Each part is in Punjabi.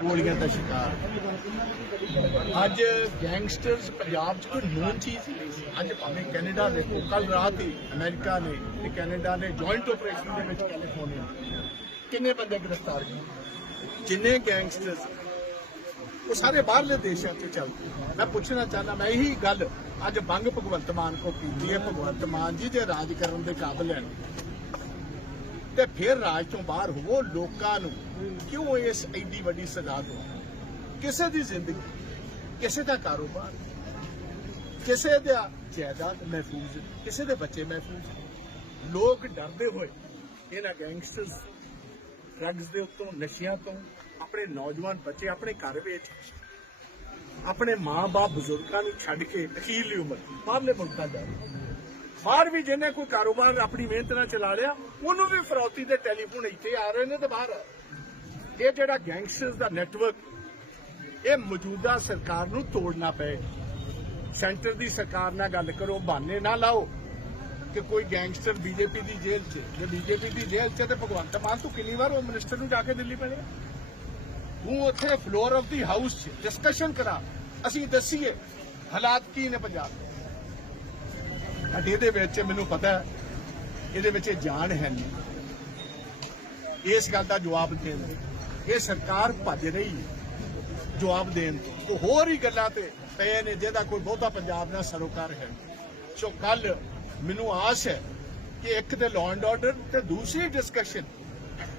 ਗੋਲੀਆਂ ਦਾ ਸ਼ਿਕਾਰ। ਅੱਜ ਗੈਂਗਸਟਰਸ ਪੰਜਾਬ 'ਚ ਕੋਈ ਨੂਨ ਚੀਜ਼ ਅੱਜ ਭਾਵੇਂ ਕੈਨੇਡਾ ਦੇਖੋ ਕੱਲ ਰਾਤ ਹੀ ਅਮਰੀਕਾ ਨੇ ਤੇ ਕੈਨੇਡਾ ਨੇ ਜੁਆਇੰਟ ਆਪਰੇਸ਼ਨ ਦੇ ਵਿੱਚ ਕੈਲੀਫੋਰਨੀਆ ਕਿੰਨੇ ਬੰਦੇ ਗ੍ਰਿਫਤਾਰ ਕੀਤੇ? ਜਿੰਨੇ ਗੈਂਗਸਟਰਸ ਉਹ ਸਾਰੇ ਬਾਹਰਲੇ ਦੇਸ਼ਾਂ 'ਚ ਚੱਲਦੇ ਮੈਂ ਪੁੱਛਣਾ ਚਾਹੁੰਦਾ, ਮੈਂ ਇਹੀ ਗੱਲ ਅੱਜ ਬੰਗ ਭਗਵੰਤ ਮਾਨ ਕੋ ਕੀਤੀ ਹੈ। ਭਗਵੰਤ ਮਾਨ ਜੀ ਜੇ ਰਾਜ ਕਰਨ ਦੇ ਕਾਬਿਲ ਹਨ ਤੇ ਫਿਰ ਰਾਜ ਤੋਂ ਬਾਹਰ ਹੋਵੋ ਲੋਕਾਂ ਨੂੰ ਕਿਉਂ ਇਸ ਐਡੀ ਵੱਡੀ ਸਜ਼ਾ ਦੋ ਕਿਸੇ ਦੀ ਜ਼ਿੰਦਗੀ, ਕਿਸੇ ਦਾ ਕਾਰੋਬਾਰ, ਕਿਸੇ ਦਾ ਜਾਇਦਾਦ ਮਹਿਫੂਜ਼, ਕਿਸੇ ਦੇ ਬੱਚੇ ਮਹਿਫੂਜ਼। ਲੋਕ ਡਰਦੇ ਹੋਏ ਇਹਨਾਂ ਗੈਂਗਸਟਰਸ ਡਰੱਗਸ ਦੇ ਉੱਤੋਂ, ਨਸ਼ਿਆਂ ਤੋਂ, ਆਪਣੇ ਨੌਜਵਾਨ ਬੱਚੇ ਆਪਣੇ ਘਰ ਵਿੱਚ, ਆਪਣੇ ਮਾਂ-ਬਾਪ ਬਜ਼ੁਰਗਾਂ ਨੂੰ ਛੱਡ ਕੇ ਅਖੀਰਲੀ ਉਮਰ, ਬਾਹਰਲੇ ਮੁਲਕਾਂ ਜਾ ਰਹੇ ਬਾਹਰ ਵੀ ਜਿਹਨੇ ਕੋਈ ਕਾਰੋਬਾਰ ਆਪਣੀ ਮਿਹਨਤ ਨਾਲ ਚਲਾ ਲਿਆ, ਉਹਨੂੰ ਵੀ ਫਰੌਤੀ ਦੇ ਟੈਲੀਫੋਨ ਇੱਥੇ ਆ ਰਹੇ ਨੇ ਤੇ ਬਾਹਰ। ਇਹ ਜਿਹੜਾ ਗੈਂਗਸਟਰਸ ਦਾ ਨੈਟਵਰਕ, ਇਹ ਮੌਜੂਦਾ ਸਰਕਾਰ ਨੂੰ ਤੋੜਨਾ ਪਏ। ਸੈਂਟਰ ਦੀ ਸਰਕਾਰ ਨਾਲ ਗੱਲ ਕਰੋ, ਬਹਾਨੇ ਨਾ ਲਾਓ ਕਿ ਕੋਈ ਗੈਂਗਸਟਰ ਬੀਜੇਪੀ ਦੀ ਜੇਲ੍ਹ 'ਚ, ਜੇ ਬੀਜੇਪੀ ਦੀ ਜੇਲ੍ਹ 'ਚ ਤੇ ਭਗਵੰਤ ਮਾਨ ਤੂੰ ਕਿੰਨੀ ਵਾਰ ਉਹ ਮਿਨਿਸਟਰ ਨੂੰ ਜਾ ਕੇ ਦਿੱਲੀ ਮਿਲਿਆ ਤੂੰ ਉੱਥੇ ਫਲੋਰ ਆਫ ਦੀ ਹਾਊਸ 'ਚ ਡਿਸਕਸ਼ਨ ਕਰਾ। ਅਸੀਂ ਦੱਸੀਏ, ਹਾਲਾਤ ਕੀ ਨੇ ਪੰਜਾਬ ਦੇ? ਅਤੇ ਇਹਦੇ ਵਿੱਚ ਮੈਨੂੰ ਪਤਾ ਇਹਦੇ ਵਿੱਚ ਇਹ ਜਾਨ ਹੈ ਨਹੀਂ। ਇਸ ਗੱਲ ਦਾ ਜਵਾਬ ਦੇਣ ਇਹ ਸਰਕਾਰ ਭੱਜ ਰਹੀ ਹੈ ਜਵਾਬ ਦੇਣ ਤੋਂ। ਹੋਰ ਹੀ ਗੱਲਾਂ ਤੇ ਪਏ ਨੇ, ਜਿਹਦਾ ਕੋਈ ਬਹੁਤਾ ਪੰਜਾਬ ਨਾਲ ਸਰੋਕਾਰ ਹੈ ਸੋ ਕੱਲ ਮੈਨੂੰ ਆਸ ਹੈ ਕਿ ਇੱਕ ਤੇ ਲਾਅ ਐਂਡ ਆਰਡਰ ਤੇ ਦੂਸਰੀ ਡਿਸਕਸ਼ਨ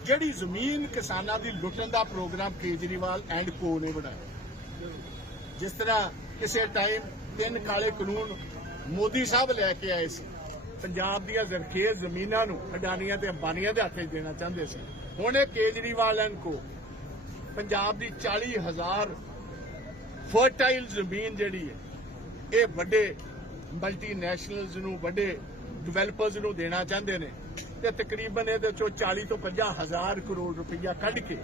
ਜਿਹੜੀ ਜ਼ਮੀਨ ਕਿਸਾਨਾਂ ਦੀ ਲੁੱਟਣ ਦਾ ਪ੍ਰੋਗਰਾਮ ਕੇਜਰੀਵਾਲ ਐਂਡ ਕੋ ਨੇ ਬਣਾਇਆ। ਜਿਸ ਤਰ੍ਹਾਂ ਕਿਸੇ ਟਾਈਮ ਤਿੰਨ ਕਾਲੇ ਕਾਨੂੰਨ ਮੋਦੀ ਸਾਹਿਬ ਲੈ ਕੇ ਆਏ ਸੀ। ਪੰਜਾਬ ਦੀਆਂ ਜ਼ਰਖੇਜ਼ ਜ਼ਮੀਨਾਂ ਨੂੰ ਅਡਾਨੀਆਂ ਤੇ ਅੰਬਾਨੀਆਂ ਦੇ ਹੱਥੇ ਦੇਣਾ ਚਾਹੁੰਦੇ ਸੀ। ਹੁਣ ਇਹ ਕੇਜਰੀਵਾਲ ਐਂਡ ਕੋ, ਪੰਜਾਬ ਦੀ 40000 ਫਰਟਾਈਲ ਜ਼ਮੀਨ ਜਿਹੜੀ ਹੈ, ਇਹ ਵੱਡੇ ਮਲਟੀਨੈਸ਼ਨਲਸ ਨੂੰ, ਵੱਡੇ ਡਿਵੈਲਪਰਸ ਨੂੰ ਦੇਣਾ ਚਾਹੁੰਦੇ ਨੇ। ਤੇ ਤਕਰੀਬਨ ਇਹਦੇ ਚੋਂ 40 ਤੋਂ 50 ਹਜ਼ਾਰ ਕਰੋੜ ਰੁਪਈਆ ਕੱਢ ਕੇ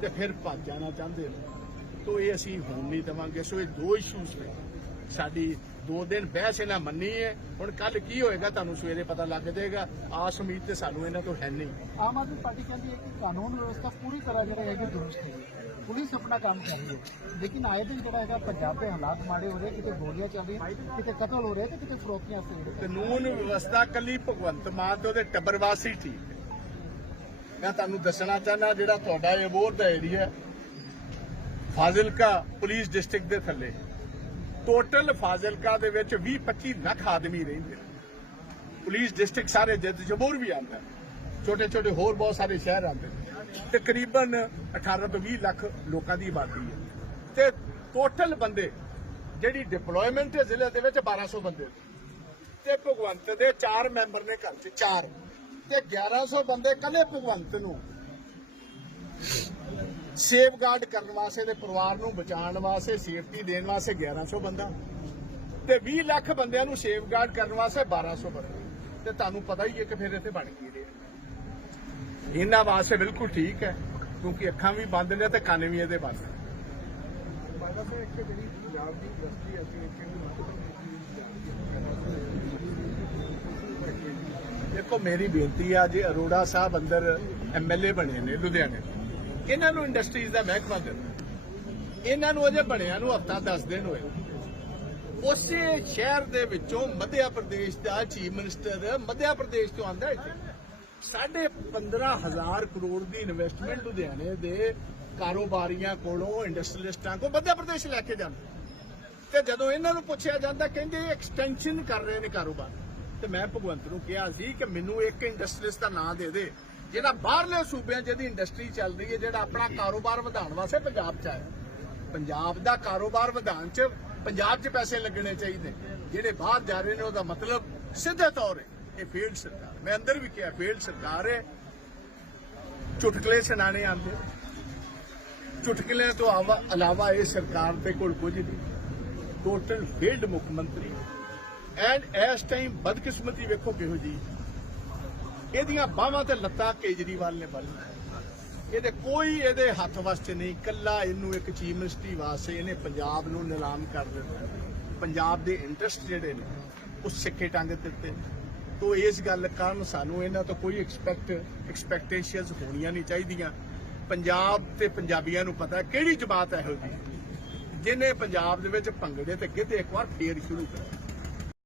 ਤੇ ਫਿਰ ਭੱਜ ਜਾਣਾ ਚਾਹੁੰਦੇ ਨੇ। ਤੋ ਇਹ ਅਸੀਂ ਹੋਣ ਨਹੀਂ ਦੇਵਾਂਗੇ। ਸੋ ਇਹ ਦੋ ਇਸ਼ੂਸ ਨੇ। ਸਾਡੀ ਦੋ ਦਿਨ ਬਹਿਸ ਇਹਨਾਂ ਮੰਨੀ ਹੈ ਹੁਣ ਕੱਲ ਕੀ ਹੋਏਗਾ ਤੁਹਾਨੂੰ ਸਵੇਰੇ ਪਤਾ ਲੱਗ ਜਾਏਗਾ। ਆਸ ਉਮੀਦ ਤੇ ਸਾਨੂੰ ਇਹਨਾਂ ਤੋਂ ਹੈ ਨਹੀਂ। ਆਮ ਆਦਮੀ ਪਾਰਟੀ ਕਹਿੰਦੀ ਹੈ ਕਿ ਕਾਨੂੰਨ ਵਿਵਸਥਾ ਪੂਰੀ ਤਰ੍ਹਾਂ ਜਿਹੜਾ ਹੈਗਾ ਦੁਰਸਤ ਹੈ। ਪੁਲਿਸ ਆਪਣਾ ਕੰਮ ਕਰ ਰਹੀ ਹੈ। ਲੇਕਿਨ ਆਏ ਦਿਨ ਜਿਹੜਾ ਹੈਗਾ ਪੰਜਾਬ ਦੇ ਹਾਲਾਤ ਮਾੜੇ ਹੋ ਰਹੇ ਕਿਤੇ ਗੋਲੀਆਂ ਚੱਲ ਰਹੀਆਂ ਕਿਤੇ ਕਤਲ ਹੋ ਰਿਹਾ ਤੇ ਕਿਤੇ ਫਰੋਤੀਆਂ ਹੋ ਰਹੀਆਂ ਕਾਨੂੰਨ ਵਿਵਸਥਾ ਕੱਲੀ ਭਗਵੰਤ ਮਾਨ ਤੇ ਉਹਦੇ ਟੱਬਰ ਵਾਸੀ ਠੀਕ ਹੈ। ਮੈਂ ਤੁਹਾਨੂੰ ਦੱਸਣਾ ਚਾਹਨਾ ਜਿਹੜਾ ਤੁਹਾਡਾ ਇਹ ਅਬੋਹਰ ਦਾ ਏਰੀਆ ਫਾਜ਼ਿਲਕਾ ਪੁਲਿਸ ਡਿਸਟ੍ਰਿਕਟ ਦੇ ਥੱਲੇ। ਟੋਟਲ ਫਾਜ਼ਿਲਕਾ ਦੇ ਵਿੱਚ 20 25 ਲੱਖ ਆਦਮੀ ਰਹਿੰਦੇ ਨੇ। ਪੁਲਿਸ ਡਿਸਟ੍ਰਿਕਟ ਸਾਰੇ ਜਿੱਦ ਜਬੂਰ ਵੀ ਆਉਂਦਾ ਛੋਟੇ ਛੋਟੇ ਹੋਰ ਬਹੁਤ ਸਾਰੇ ਸ਼ਹਿਰ ਆਉਂਦੇ ਨੇ। ਤਕਰੀਬਨ 18 ਤੋਂ 20 ਲੱਖ ਲੋਕਾਂ ਦੀ ਆਬਾਦੀ ਹੈ। ਤੇ ਟੋਟਲ ਬੰਦੇ, ਜਿਹੜੀ ਡਿਪਲੋਇਮੈਂਟ ਹੈ ਜ਼ਿਲ੍ਹੇ ਦੇ ਵਿੱਚ 1200 ਬੰਦੇ ਤੇ ਭਗਵੰਤ ਦੇ 4 ਮੈਂਬਰ ਨੇ ਘਰ 'ਚ 4 ਤੇ 1100 ਬੰਦੇ ਕੱਲੇ ਭਗਵੰਤ ਨੂੰ। ਸੇਫਗਾਰਡ ਕਰਨ ਵਾਸਤੇ ਤੇ ਪਰਿਵਾਰ ਨੂੰ ਬਚਾਉਣ ਵਾਸਤੇ ਸੇਫਟੀ ਦੇਣ ਵਾਸਤੇ 1100 ਬੰਦਾ। ਤੇ 20 ਲੱਖ ਬੰਦਿਆਂ ਨੂੰ ਸੇਫਗਾਰਡ ਕਰਨ ਵਾਸਤੇ 1200 ਬੰਦਾ। ਤੇ ਤੁਹਾਨੂੰ ਪਤਾ ਹੀ ਹੈ ਕਿ ਫਿਰ ਇੱਥੇ ਬਣ ਕੀ ਰਿਹਾ। ਇਹਨਾਂ ਵਾਸਤੇ ਬਿਲਕੁਲ ਠੀਕ ਹੈ ਕਿਉਂਕਿ ਅੱਖਾਂ ਵੀ ਬੰਦ ਨੇ ਤੇ ਕੰਨ ਵੀ ਇਹਦੇ ਬੰਦ ਨੇ। ਬਾਬਾ ਸਾਹਿਬ ਇੱਕ ਜਿਹੜੀ ਪੰਜਾਬ ਦੀ ਇੰਡਸਟਰੀ ਅਸੀਂ ਦੇਖੋ ਮੇਰੀ ਬੇਨਤੀ ਆ ਜੀ ਅਰੋੜਾ ਸਾਹਿਬ ਅੰਦਰ ਐਮਐਲਏ ਬਣੇ ਨੇ ਲੁਧਿਆਣੇ ਇਹਨਾਂ ਨੂੰ ਇੰਡਸਟਰੀਜ਼ ਦਾ ਮਹਿਕਮਾ ਦੇਣਾ ਇਹਨਾਂ ਨੂੰ ਅਜੇ ਬਣਿਆ ਨੂੰ ਹਫਤਾ 10 ਦਿਨ ਹੋਏ। ਉਸੇ ਸ਼ਹਿਰ ਦੇ ਵਿੱਚੋਂ ਮੱਧਿਆ ਪ੍ਰਦੇਸ਼ ਦਾ ਚੀਫ ਮਿਨਿਸਟਰ ਮੱਧਿਆ ਪ੍ਰਦੇਸ਼ ਤੋਂ ਆਂਦਾ ਇੱਥੇ। ਸਾਢੇ 15000 ਕਰੋੜ ਦੀ ਇਨਵੈਸਟਮੈਂਟ ਲੁਧਿਆਣੇ ਦੇ ਕਾਰੋਬਾਰੀਆਂ ਕੋਲੋਂ ਇੰਡਸਟਰੀਲਿਸਟਾਂ ਕੋਲ ਮੱਧਿਆ ਪ੍ਰਦੇਸ਼ ਲੈ ਕੇ ਜਾਂਦਾ। ਤੇ ਜਦੋਂ ਇਹਨਾਂ ਨੂੰ ਪੁੱਛਿਆ ਜਾਂਦਾ, ਕਹਿੰਦੇ ਐਕਸਟੈਂਸ਼ਨ ਕਰ ਰਹੇ ਨੇ ਕਾਰੋਬਾਰ। ਤੇ ਮੈਂ ਭਗਵੰਤ ਨੂੰ ਕਿਹਾ ਸੀ ਕਿ ਮੈਨੂੰ ਇੱਕ ਇੰਡਸਟਰੀਲਿਸਟ ਦਾ ਨਾਂ ਦੇ ਦੇ। ਜਿਹੜਾ ਬਾਹਰਲੇ ਸੂਬਿਆਂ 'ਚ ਜਿਹਦੀ ਇੰਡਸਟਰੀ ਚੱਲ ਰਹੀ ਹੈ, ਜਿਹੜਾ ਆਪਣਾ ਕਾਰੋਬਾਰ ਵਧਾਉਣ ਵਾਸਤੇ ਪੰਜਾਬ 'ਚ ਆਇਆ। ਪੰਜਾਬ ਦਾ ਕਾਰੋਬਾਰ ਵਧਾਉਣ 'ਚ ਪੰਜਾਬ 'ਚ ਪੈਸੇ ਲੱਗਣੇ ਚਾਹੀਦੇ। ਜਿਹੜੇ ਬਾਹਰ ਜਾ ਰਹੇ ਨੇ, ਉਹਦਾ ਮਤਲਬ ਸਿੱਧੇ ਤੌਰ 'ਤੇ ਇਹ ਫੇਲਡ ਸਰਕਾਰ। ਮੈਂ ਅੰਦਰ ਵੀ ਕਿਹਾ, ਫੇਲਡ ਸਰਕਾਰ ਹੈ। ਚੁਟਕਲੇ ਸੁਣਾਣੇ ਆਉਂਦੇ। ਚੁਟਕਲੇ ਤੋਂ ਇਲਾਵਾ ਇਹ ਸਰਕਾਰ ਦੇ ਕੋਲ ਕੁਝ ਨਹੀਂ। ਟੋਟਲ ਫੇਲਡ ਮੁੱਖ ਮੰਤਰੀ। ਐਂਡ ਇਸ ਟਾਈਮ ਬਦਕਿਸਮਤੀ ਵੇਖੋ ਕਿਹੋ ਜੀ ਇਹਦੀਆਂ ਬਾਹਾਂ ਤੇ ਲੱਤਾਂ ਕੇਜਰੀਵਾਲ ਨੇ ਬੰਨ੍ਹੀਆਂ ਇਹਦੇ ਕੋਈ ਇਹਦੇ ਹੱਥ ਵਾਸਤੇ ਨਹੀਂ ਕੱਲਾ ਇਹਨੂੰ ਇੱਕ ਚੀਫ ਮਿਨਿਸਟਰੀ ਵਾਸਤੇ ਇਹਨੇ ਪੰਜਾਬ ਨੂੰ ਨਿਲਾਮ ਕਰ ਦਿੱਤਾ। ਪੰਜਾਬ ਦੇ ਇੰਟਰਸਟ ਜਿਹੜੇ ਨੇ, ਉਹ ਸਿੱਕੇ ਟੰਗ ਦਿੱਤੇ। ਤੋ ਇਸ ਗੱਲ ਕਾਰਨ ਸਾਨੂੰ ਇਹਨਾਂ ਤੋਂ ਕੋਈ ਐਕਸਪੈਕਟ ਐਕਸਪੈਕਟੇਸ਼ਨਸ ਹੋਣੀਆਂ ਨਹੀਂ ਚਾਹੀਦੀਆਂ। ਪੰਜਾਬ ਤੇ ਪੰਜਾਬੀਆਂ ਨੂੰ ਪਤਾ ਕਿਹੜੀ ਜਮਾਤ ਇਹੋ ਜੀ ਜਿਹਨੇ ਪੰਜਾਬ ਦੇ ਵਿੱਚ ਭੰਗੜੇ ਤੇ ਗਿੱਧੇ ਇੱਕ ਵਾਰ ਫੇਰ ਸ਼ੁਰੂ ਕਰਿਆ